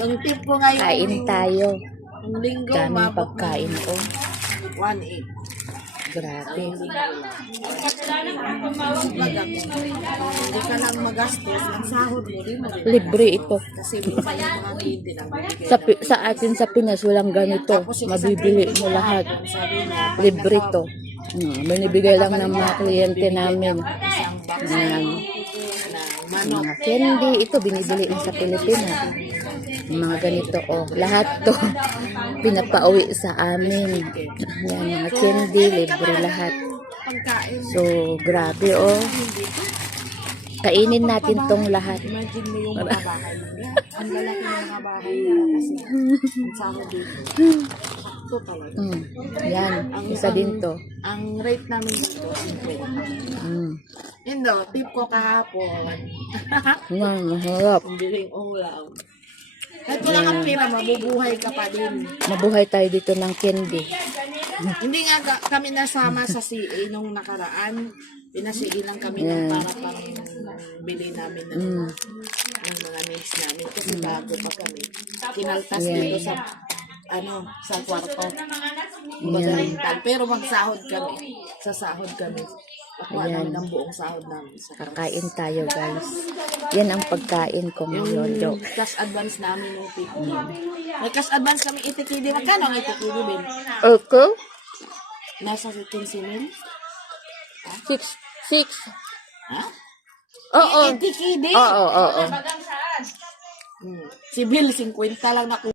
Yung tip ko ngayon, Kain tayo. yung linggo, Daming mabot pagkain, oh. 1.8. Grabe. Hindi ka lang magastos, ang sahod mo, di mo rin. Libre ito. Kasi minsan yung mga hindi lang bibigay Sa, ng- sa atin sa Pinas, walang ganito. Mabibili mo lahat. Sabi niya, Libre to. Binibigay lang ng mga kliyente namin. isang box Yan. na manok. Mga candy. Ito, binibili din sa Pilipinas. Mga ganito, oh. Lahat to. Pinapauwi sa amin. Yan, mga candy. Libre lahat. Pagkain. So, grabe, oh. Kainin natin tong lahat. Imagine mo yung mga bahay nila. Ang lalaki ng mga bahay nila kasi ang sahod dito. Sakto talaga. Yan, isa din to. Ang rate namin dito, 50. Indo, tip ko kahapon. Yan, mahirap. Ang biling ulam. Kahit wala kang pera, mabubuhay ka pa din. Mabuhay tayo dito ng candy. Hindi nga kami nasama sa CA nung nakaraan. Pinasiin lang kami ng para pang bili namin ng mga needs namin. Kasi bago pa kami. Kinaltas dito sa sa kwarto. Magalintan. Pero magsahod kami. Sasahod kami. Pakuha namin ang buong sahod namin. Kakain tayo, guys. Yan ang pagkain ko ngayon. Yung cash advance namin ng 50. May cash advance kami itikidi. Magkano ang itikidi, Ben? Okay. Nasa 15 mil? 6. Ha? Oo. Itikidi? Oo. Si Bill, 50 lang nakuha.